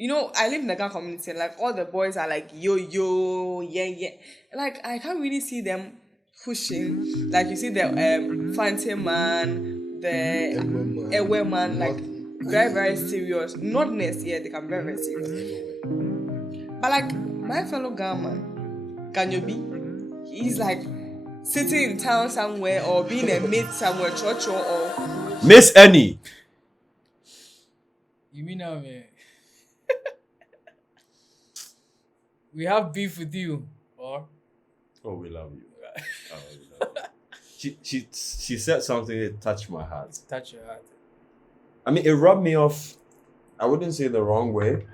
I live in the Ghana community, and like all the boys are like yo yo, yeah, yeah. Like I can't really see them pushing. Like you see the fancy man, the ewe man, like very, very serious. Notness, yeah, they can be very, very serious. But like my fellow Ghana man, Ganyobi, he's like sitting in town somewhere or being a mate somewhere, church or Miss Annie. You mean now, man? We have beef with you, or Oh, we love you. Oh, we love you. She said something that touched my heart. touch your heart. I mean, it rubbed me off. I wouldn't say the wrong way.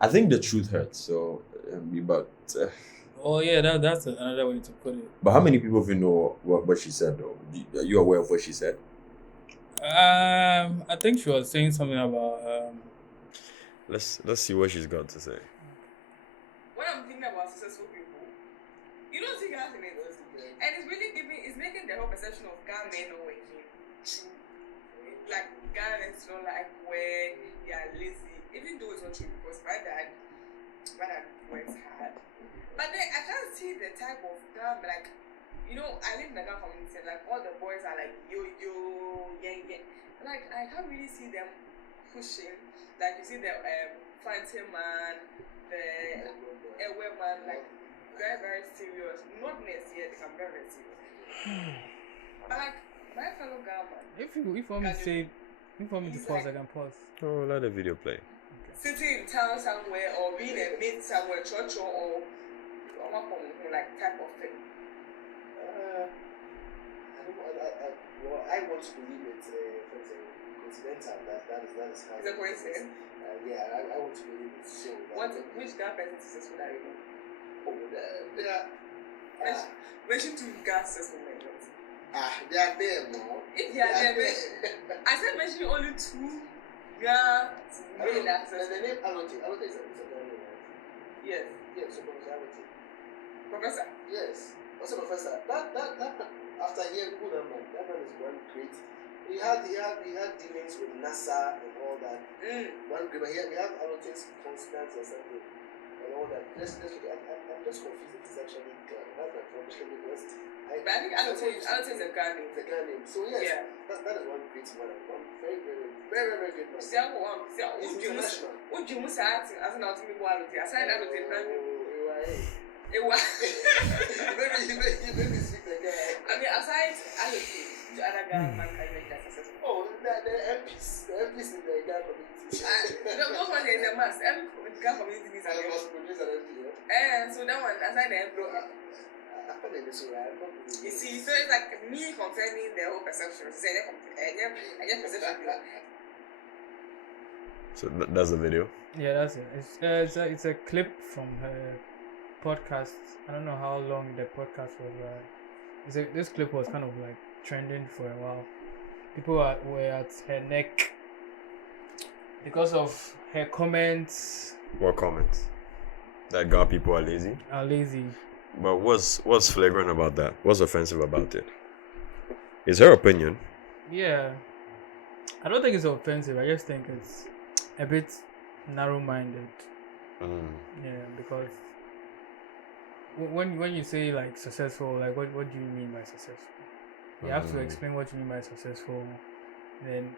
I think the truth hurts. So, but Oh yeah, that's another way to put it. how many people even know what she said though? Are you aware of what she said? I think she was saying something about Let's see what she's got to say. when I'm thinking about successful people, you don't see Ghana men those people. And it's making the whole perception of Ghana men not working true. Like Ghana men don't like where they are lazy, even though it's not true because my dad works hard. But then I can't see the type of Ghana, like, I live in the Ghana community, and like all the boys are like yo yo, yeah, yeah. Like I can't really see them pushing. Like you see the fancy man, the ewe man, like very, very serious. Notness, yeah, they can be very, very serious. But like my fellow Ghana, if you want me to say, if you want me to He's pause, like- I can pause. Oh, let the video play. sitting in town somewhere or being a mate somewhere, church or like type of thing. I want to believe it's coincidental. That is how. Is it coincidence? Yeah, I want to believe it's so. Which Ghana person is successful that you know? Oh, there are. Mention two Ghana successful men. They are there, man. If they are there, I said mention only two Ghana men that The successful. name Alote is a Ghana, right? Yes, Yes, so Alote. professor. Yes. Also, Professor, that after hearing who that man is one great. We had dealings with NASA and all that. One great, but here we have Alote's constants or something and all that. I'm just confused. It is actually that's my problem because But I think Alote is a Ghana name. the Ghana name. So yes, Yeah. that is one great man. One very good man. See, I'm one. See, He's international. Would you must ask as an ultimate Alote? Aside Alote, it was. You made me speak the guy. I mean, aside Alote, the other Ghana man can make that successful. Oh, the MPs in the Ghana community. Those ones is a must. Every Ghana community needs a I name. must produce an MP. Yeah? So that one, aside the employer. You see, so it's like me confirming the whole perception. So I just perception. So that's the video. Yeah, that's it. It's a clip from her podcast. I don't know how long the podcast was. This clip was kind of like trending for a while. People were at her neck because of her comments. What comments? That God people are lazy. Are lazy. But what's flagrant about that? What's offensive about it? It's her opinion. Yeah, I don't think it's offensive. I just think it's a bit narrow-minded. Yeah, because when you say like successful, like what do you mean by successful? You have to explain what you mean by successful. Then,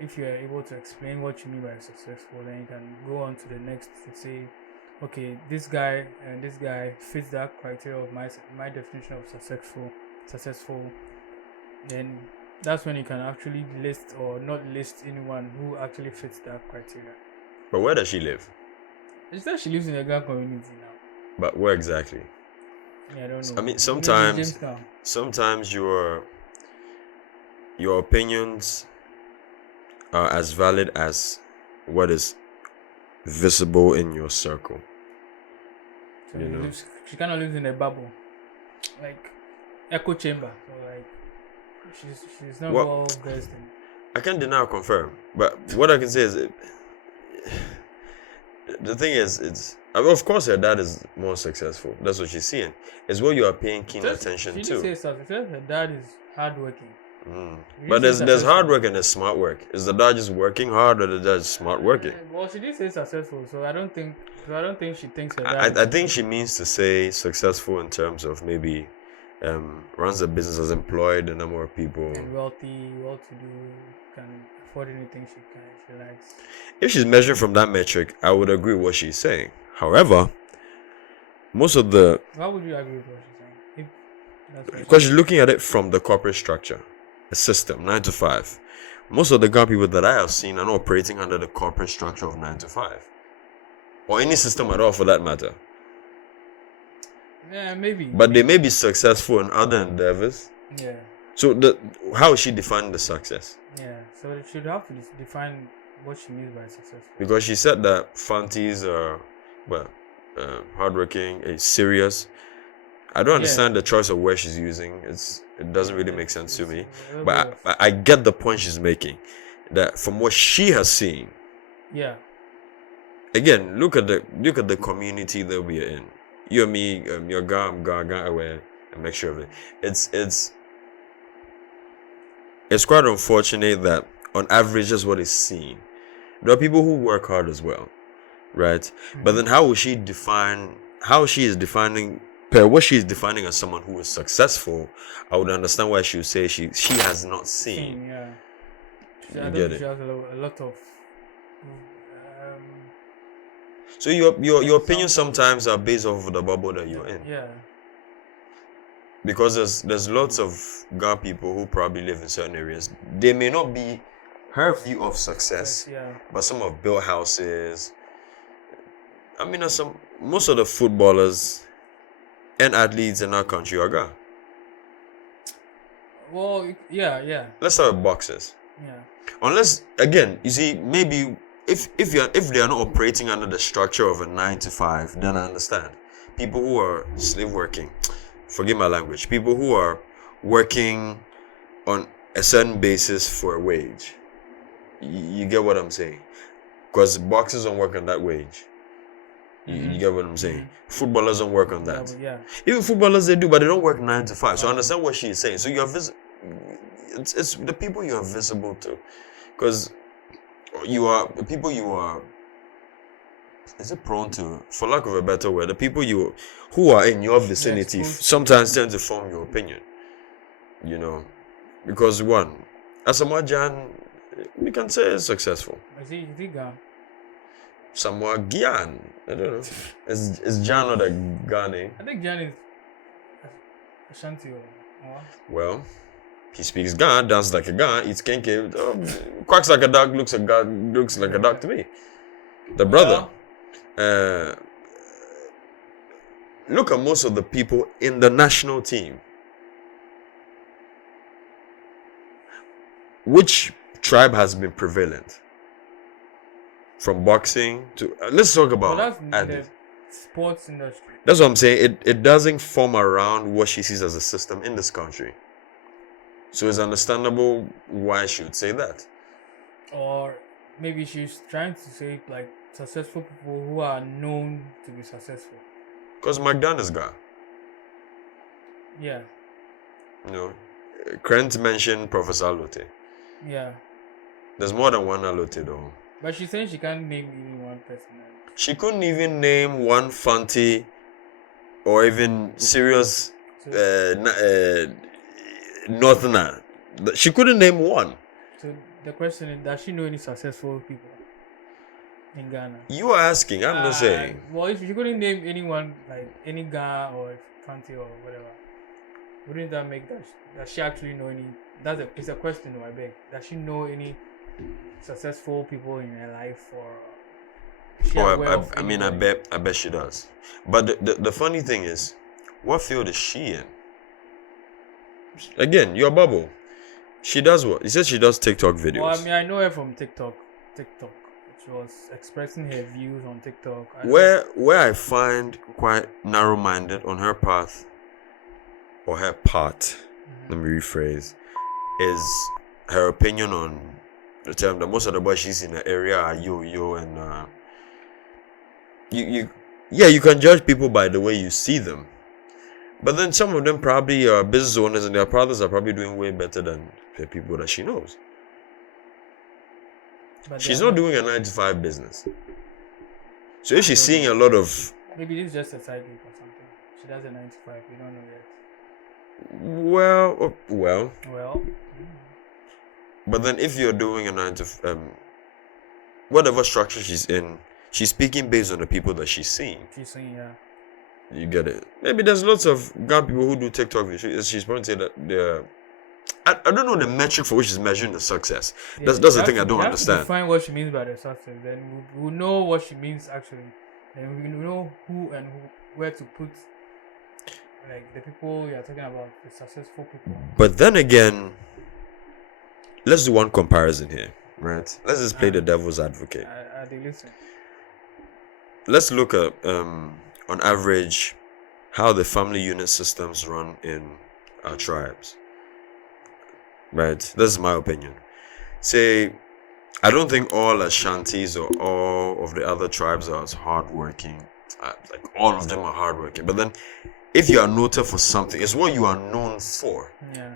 if you are able to explain what you mean by successful, then you can go on to the next to say, okay, this guy and this guy fits that criteria of my definition of successful. Then that's when you can actually list or not list anyone who actually fits that criteria. But where does she live? She said she lives in a Ghana community now. But where exactly? Yeah, I don't know. I mean, Maybe sometimes your opinions are as valid as what is visible in your circle. So you know. she kind of lives in a bubble, like echo chamber. So like she's not well versed in. I can't deny or confirm, but what I can say is, the thing is, I mean, of course her dad is more successful. That's what she's seeing. It's what you are paying keen attention She to. did say something. She said her dad is hardworking. But there's hard work and there's smart work. Is the dad just working hard or the dad just smart working? Well, she did say successful, so I don't think she thinks her I dad. think she means to say successful in terms of maybe runs the business, as employed a number of people. And wealthy, well-to-do, can afford anything she likes. If she's measured from that metric, I would agree with what she's saying. However, most of the... Why would you agree with what she's saying? Because she's looking at it from the corporate structure, a system, 9 to 5. Most of the Ghana people that I have seen are not operating under the corporate structure of 9 to 5. Or any system at all for that matter. Yeah, maybe. But they may be successful in other endeavors. Yeah. So how is she defining the success? Yeah, so she should have to define what she means by successful. Because she said that Fantis are, hardworking, serious. I don't understand the choice of where she's using. It doesn't really make sense to me. But I get the point she's making. That from what she has seen. Yeah. Again, look at the community that we are in. You and me, your guy, I'm aware, and make sure of it. It's quite unfortunate that on average that's what is seen. There are people who work hard as well, right? Mm-hmm. But then how she is defining what she is defining as someone who is successful, I would understand why she would say she has not seen. Yeah. You get it? She has a lot of so your opinions sometimes are based off of the bubble that you're in. Yeah. Because there's lots of Ghana people who probably live in certain areas. They may not be her view of success, but some have built houses. I mean, most of the footballers and athletes in our country are Ghana. Well, yeah. Let's start with boxers. Yeah. Unless, again, you see, maybe if they are not operating under the structure of a 9 to 5, then I understand. People who are slave working, forgive my language, people who are working on a certain basis for a wage. You get what I'm saying? Because boxers don't work on that wage. You get what I'm saying? Footballers don't work on that. Yeah. Even footballers, they do, but they don't work 9 to 5. So I understand what she's saying. So it's the people you are visible to. Because is it prone to, for lack of a better word, the people who are in your vicinity sometimes tend to form your opinion. You know, because one, Asamoah Gyan, we can say is successful. Is he Ghan? Samoa Gyan, I don't know. Is Gyan not a Ghanaian? I think Gyan is Ashanti or well, he speaks Ghan, dances like a Ghan, eats kenke, quacks like a dog, looks like a dog to me. The brother. Look at most of the people in the national team. Which tribe has been prevalent? From boxing to let's talk about the sports industry. That's what I'm saying. It doesn't form around what she sees as a system in this country. So it's understandable why she would say that. Or maybe she's trying to say like successful people who are known to be successful. Because McDonald is gone. Yeah. You know, Krent mentioned Professor Alote. Yeah. There's more than one Alote though. But she's saying she can't name even one person. She couldn't even name one Fanti or even serious Northerner. She couldn't name one. So the question is, does she know any successful people in Ghana? You are asking, I'm not saying. Well, if she couldn't name anyone, like any Ghana or Fanti or whatever, wouldn't that make that does she actually know any? It's a question, I beg. Does she know any successful people in her life, or I bet she does. But the funny thing is, what field is she in? Again, your bubble. She does what? He says she does TikTok videos. Well, I know her from TikTok. She was expressing her views on TikTok. Where I find quite narrow-minded on her path, or her part, let me rephrase, is her opinion on the term that most of the boys she's in the area are yo and you can judge people by the way you see them, But then some of them probably are business owners, and their fathers are probably doing way better than the people that she knows. But She's they are not doing a 9 to 5 business. So if she's seeing a lot of, Maybe this is just a side gig or something. She does a 9 to 5. We don't know yet. well, Well, but then if you're doing a 9 to whatever structure she's in, she's speaking based on the people that she's seeing. she's saying, yeah. You get it? Maybe there's lots of Ghana people who do TikTok videos. She's probably say that they're. I don't know the metric for which she's measuring the success. Yeah, That's the you thing have I to- don't you have to understand. define what she means by the success. Then we'll know what she means actually. Then we know who and where to put like the people you're talking about, the successful people. But then again, let's do one comparison here, right? Let's just play the devil's advocate. They listen. Let's look at on average how the family unit systems run in our tribes. Right? This is my opinion. Say, I don't think all Ashantis or all of the other tribes are as hardworking. Like all of them are hardworking. But then, if you are noted for something, it's what you are known for. Yeah.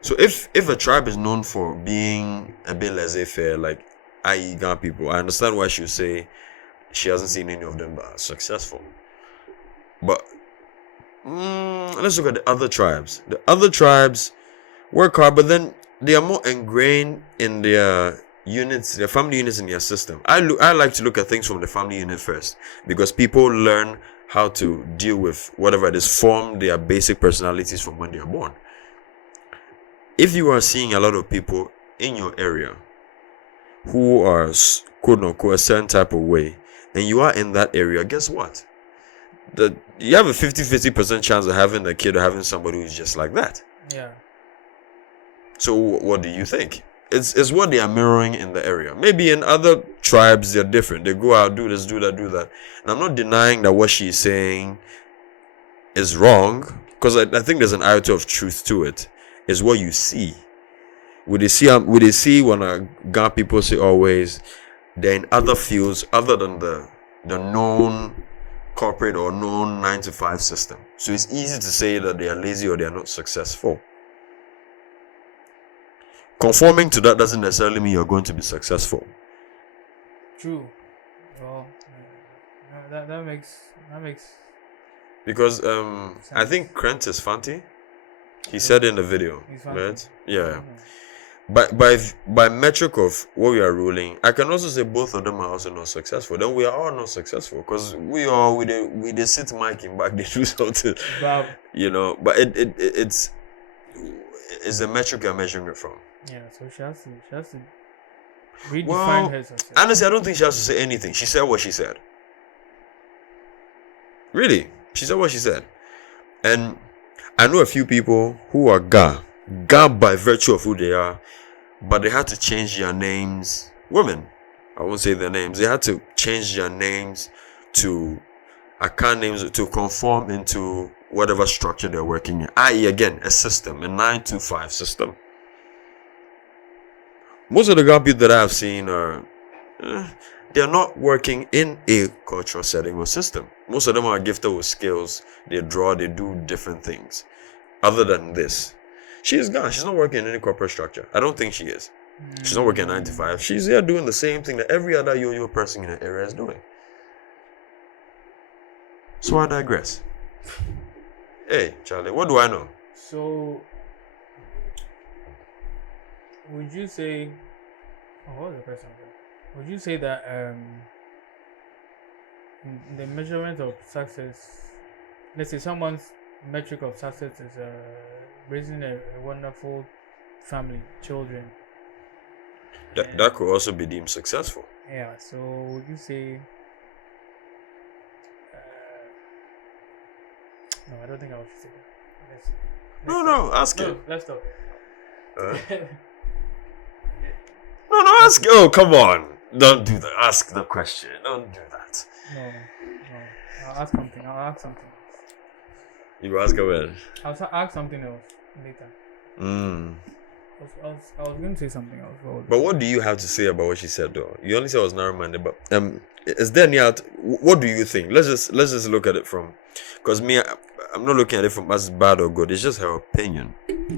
So if a tribe is known for being a bit laissez-faire, like i.e. Ghana people, I understand why she would say she hasn't seen any of them that are successful. But let's look at the other tribes. The other tribes work hard, but then they are more ingrained in their units, their family units in their system. I like to look at things from the family unit first, because people learn how to deal with whatever it is, form their basic personalities from when they are born. If you are seeing a lot of people in your area who are quote unquote a certain type of way, and you are in that area, guess what? You have a 50% chance of having a kid or having somebody who's just like that. Yeah. So what do you think? It's what they are mirroring in the area. Maybe in other tribes they're different. They go out, do this, do that, do that. And I'm not denying that what she's saying is wrong, because I think there's an iota of truth to it. It's what you see. Would they see when Ghana people say always they're in other fields other than the known corporate or known 9 to 5 system. So it's easy to say that they are lazy or they are not successful. Conforming to that doesn't necessarily mean you're going to be successful. True. Well, that makes Because I think Krent is Fanti. He said in the video, He's Fanti. right? Yeah. By metric of what we are ruling, I can also say both of them are also not successful. Then we are all not successful, because we all with the sit miking back, they do something, Wow. you know. But it's the metric you're measuring it from. Yeah, so she has to redefine her success. Honestly, I don't think she has to say anything. She said what she said. Really, she said what she said. And I know a few people who are Ga by virtue of who they are, but they had to change their names. Women, I won't say their names. They had to change their names to account names to conform into whatever structure they're working in. I.e., again, a system, a 9 to 5 system. Most of the Ghana people that I've seen are, they're not working in a cultural setting or system. Most of them are gifted with skills. They draw, they do different things. Other than this, she's gone. She's not working in any corporate structure. I don't think she is. She's not working 9 to 5. She's here doing the same thing that every other yo-yo person in the area is doing. So I digress. Hey, Charlie, what do I know? So, would you say? Oh, what was the question? Would you say that in the measurement of success, let's say someone's metric of success is raising a wonderful family, children. That could also be deemed successful. Yeah. So would you say? No, I don't think I would say that. No, ask No, it. let's stop. No, ask. Oh, come on. Don't do that. Ask the question. Don't do that. No. I'll ask something. else. You ask her when? I'll ask something else later. I was going to say something else. But what do you have to say about what she said, though? You only said I was narrow-minded, but is there any out? What do you think? Let's just look at it from, because I'm not looking at it from as bad or good. It's just her opinion.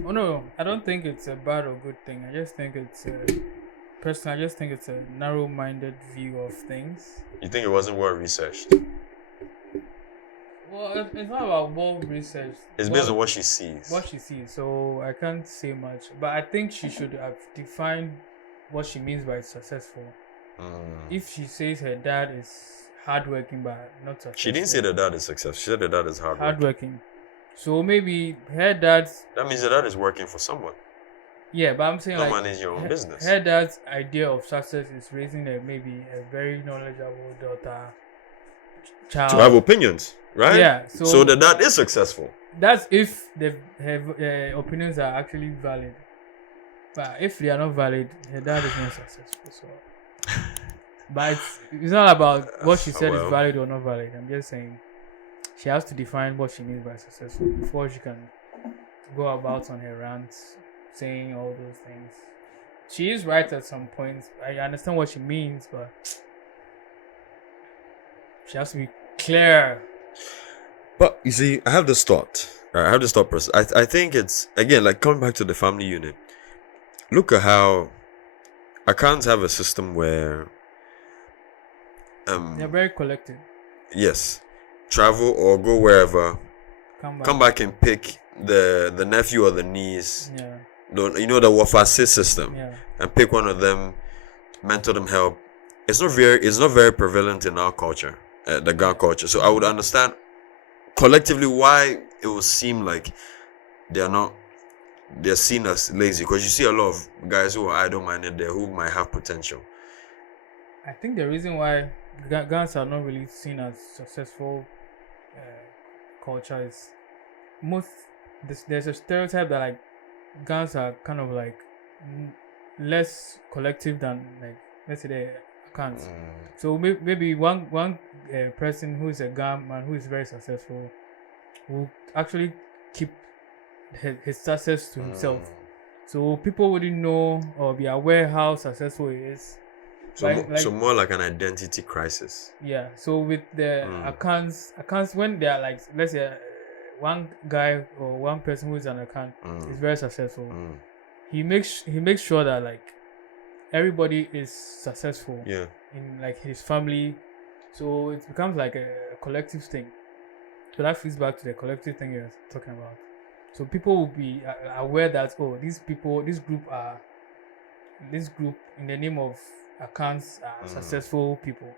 Oh no, I don't think it's a bad or good thing. I just think it's personally, I just think it's a narrow-minded view of things. You think it wasn't well researched? Well, it's not about well research. It's based on what she sees. What she sees, so I can't say much. But I think she should have defined what she means by successful. If she says her dad is hardworking but not successful. She didn't say the dad is successful. She said the dad is hardworking. So maybe her dad's... That means the dad is working for someone. Yeah, but I'm saying don't manage your own business. Her dad's idea of success is raising maybe a very knowledgeable daughter, child. To have opinions, right? Yeah. So the dad is successful. That's if her opinions are actually valid. But if they are not valid, her dad is not successful. So. But it's not about what she said is valid or not valid. I'm just saying she has to define what she means by successful before she can go about on her rants saying all those things. She is right at some points. I understand what she means, but she has to be clear. But you see, I have this thought. Right? I have this thought process. I think it's, again, like coming back to the family unit. Look at how I can't have a system where they're very collected. Yes. Travel or go wherever. Come back and pick the nephew or the niece. Yeah. You know, the Wafasi system. Yeah. And pick one of them, mentor them, help. It's not very prevalent in our culture, the Ghana culture. So I would understand collectively why it would seem like they're seen as lazy, because you see a lot of guys who are idle-minded there who might have potential. I think the reason why Ghanaians are not really seen as successful culture is there's a stereotype that like Ghanaians are kind of like less collective than, like, let's say the accounts. So maybe one person who is a Ghanaian man who is very successful will actually keep his success to himself. So people wouldn't know or be aware how successful he is. So more like an identity crisis. Yeah. So with the accounts when they are like, let's say one guy or one person who is an account is very successful, he makes sure that like everybody is successful. Yeah. In like his family, so it becomes like a collective thing. So that feeds back to the collective thing you're talking about. So people will be aware that this group in the name of accounts are successful people.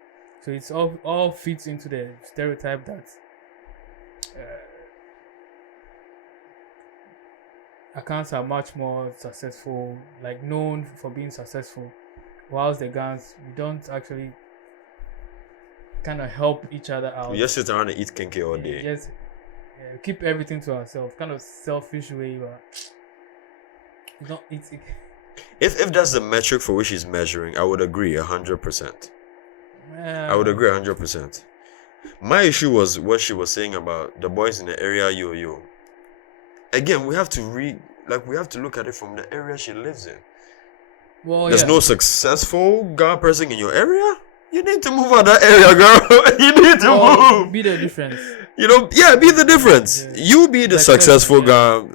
So it's all fits into the stereotype that accounts are much more successful, like known for being successful, whilst the guns, we don't actually kind of help each other out. We just sit around and eat kinky all day. Just keep everything to ourselves, kind of selfish way, but If that's the metric for which he's measuring, I would agree 100%. I would agree 100%. My issue was what she was saying about the boys in the area yo. Again, we have to look at it from the area she lives in. Well, there's no successful Ghana person in your area. You need to move out that area, girl. You need to move. Be the difference. Be the difference. Yeah. You be the successful Ghana.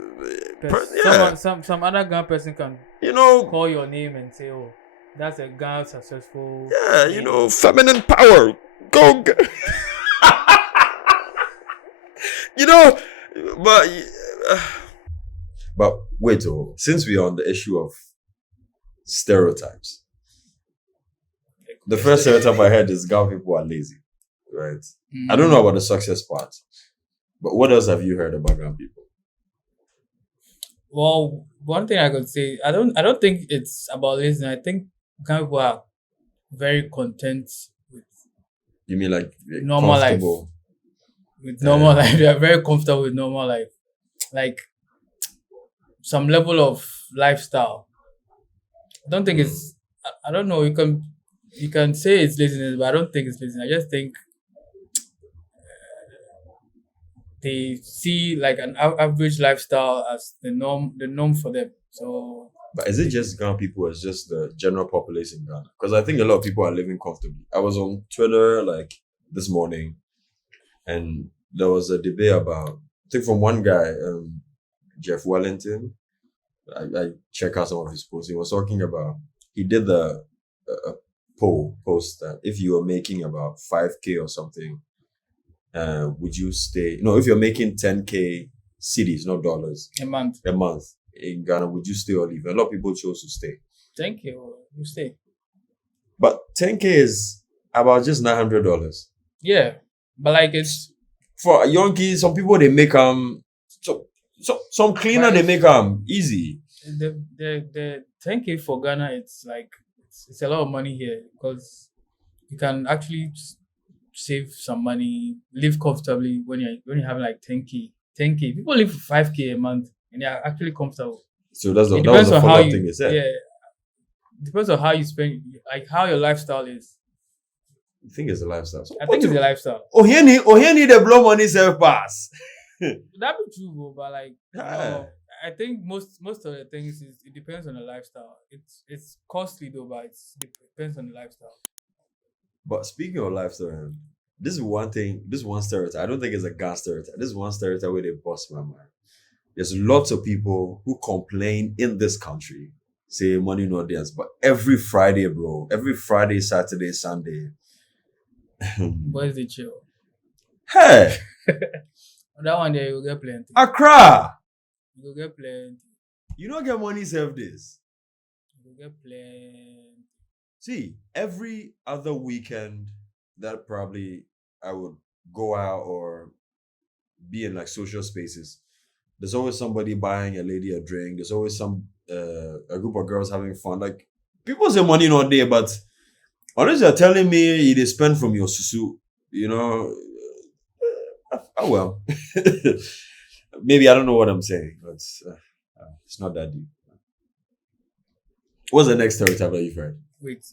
Some other Ghana person can call your name and say, "Oh, that's a Ghana successful." Yeah, feminine power. Go. But wait, since we are on the issue of stereotypes, the first stereotype I heard is Ghana people are lazy, right? I don't know about the success part, but what else have you heard about Ghana people? Well, one thing I could say, I don't think it's about laziness. I think Ghana people are very content with. You mean like normal life? With normal life, they are very comfortable with normal life, like some level of lifestyle. I don't think it's. I don't know. You can say it's laziness, but I don't think it's laziness. I just think they see like an average lifestyle as the norm for them. So But is it just Ghana people or is just the general population in Ghana? Because I think a lot of people are living comfortably. I was on Twitter like this morning and there was a debate about, I think from one guy, Jeff Wellington. I check out some of his posts. He was talking about, he did the post that if you are making about 5K or something, would you stay? No, if you're making 10K cedis, not dollars, a month. In Ghana, would you stay or leave? A lot of people chose to stay. Thank you. You stay. But 10K is about just $900. Yeah, but like it's For a young kid, some people they make some cleaner they make easy. the 10K for Ghana. It's like it's a lot of money here because you can actually save some money, live comfortably when you have like 10K. 10K. People live for 5K a month and they are actually comfortable. So that was It the depends on how follow-up you thing they said. yeah. It depends on how you spend, like how your lifestyle is. I think it's a lifestyle. So I think it's a lifestyle. Oh, here need the blow money self pass. That be true, bro, but like Yeah. I think most of the things is it depends on the lifestyle. It's costly though, but it depends on the lifestyle. But speaking of lifestyle, this is one thing, this is one stereotype. I don't think it's a gas stereotype. This is one stereotype where they bust my mind. There's lots of people who complain in this country, say money not theirs, but every Friday, bro, every Friday, Saturday, Sunday. Boys they chill. Hey, That one there you'll get plenty. Accra, You'll get plenty. you don't get money serve this. You'll get plenty. See, every other weekend that probably I would go out or be in like social spaces, there's always somebody buying a lady a drink. There's always some a group of girls having fun. Like people say money not there, but unless you're telling me you spend from your susu, oh well. Maybe I don't know what I'm saying, but it's not that deep. What's the next stereotype that you've heard? Wait,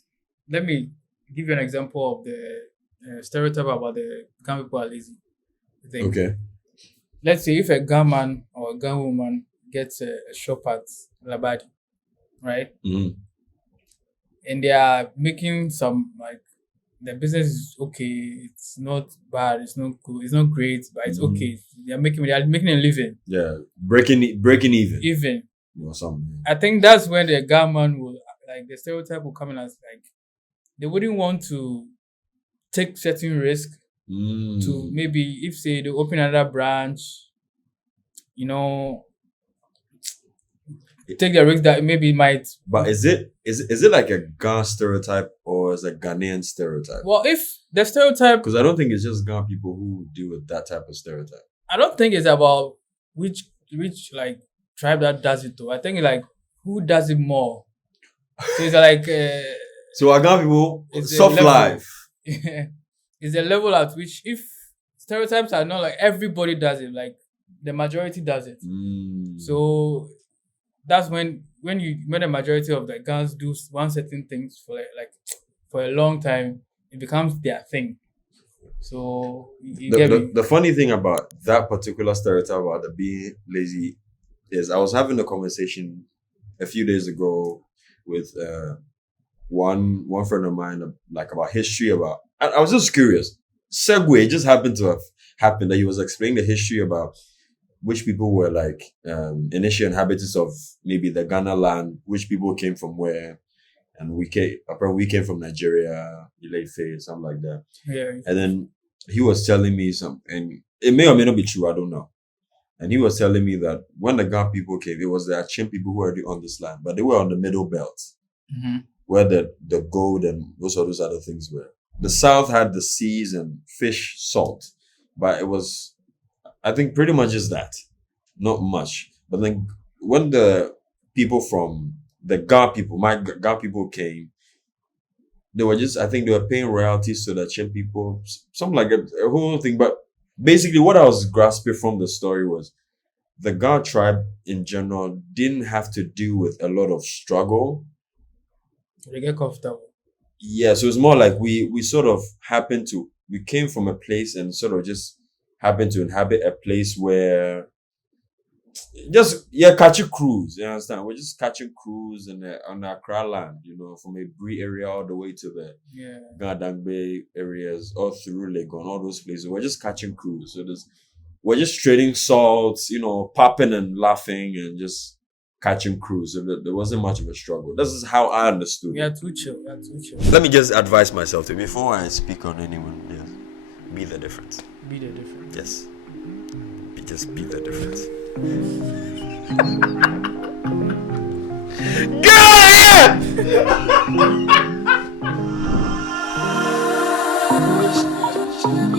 let me give you an example of the stereotype about the Ghana people are lazy. Thing. Okay. Let's say if a Ghana man or a Ghana woman gets a shop at Labadi, right? Mhm. And they are making some like the business is okay. It's not bad. It's not good. It's not great, but it's okay. They are making a living. Yeah, breaking even Even or something. I think that's when the Ghana man will like the stereotype will come in as like they wouldn't want to take certain risk to maybe if say they open another branch, take the risk that maybe might. But is it like a Ghana stereotype or is it a Ghanaian stereotype? Well, if the stereotype, Because I don't think it's just Ghana people who deal with that type of stereotype. I don't think it's about which like tribe that does it though. I think like who does it more. So it's like So our Ghana people, It's a soft level. life. is the level at which if stereotypes are not like everybody does it, like the majority does it. So that's when the majority of the guns do one certain things for like for a long time, it becomes their thing. So you get me? The funny thing about that particular stereotype about the being lazy is I was having a conversation a few days ago with one friend of mine like about history about I was just curious. Segue, it just happened to have happened that he was explaining the history about which people were like initial inhabitants of maybe the Ghana land, which people came from where, and we came from Nigeria, Ilefe, something like that. Yeah. And then he was telling me some, and it may or may not be true, I don't know. And he was telling me that when the Ghana people came, it was the Achin people who were already on this land, but they were on the middle belt, where the gold and those other things were. The south had the seas and fish, salt, but it was, I think, pretty much just that, not much. But then when the people from the Ga people, my Ga people came, they were just, I think they were paying royalties to the Chin people, something like a whole thing. But basically, what I was grasping from the story was the Ga tribe in general didn't have to deal with a lot of struggle. They get comfortable. Yeah, so it's more like we sort of we came from a place and sort of just happened to inhabit a place where catching crews, you understand? We're just catching crews on the Accra land, from a Bree area all the way to the Gadangbe areas, all through Legon, all those places. We're just catching crews. So we're just trading salts, popping and laughing and just catching crews. So there wasn't much of a struggle. This is how I understood it. We are too chill. Let me just advise myself before I speak on anyone. Yes, be the difference. Be the difference. Yes. Just be the difference. Go!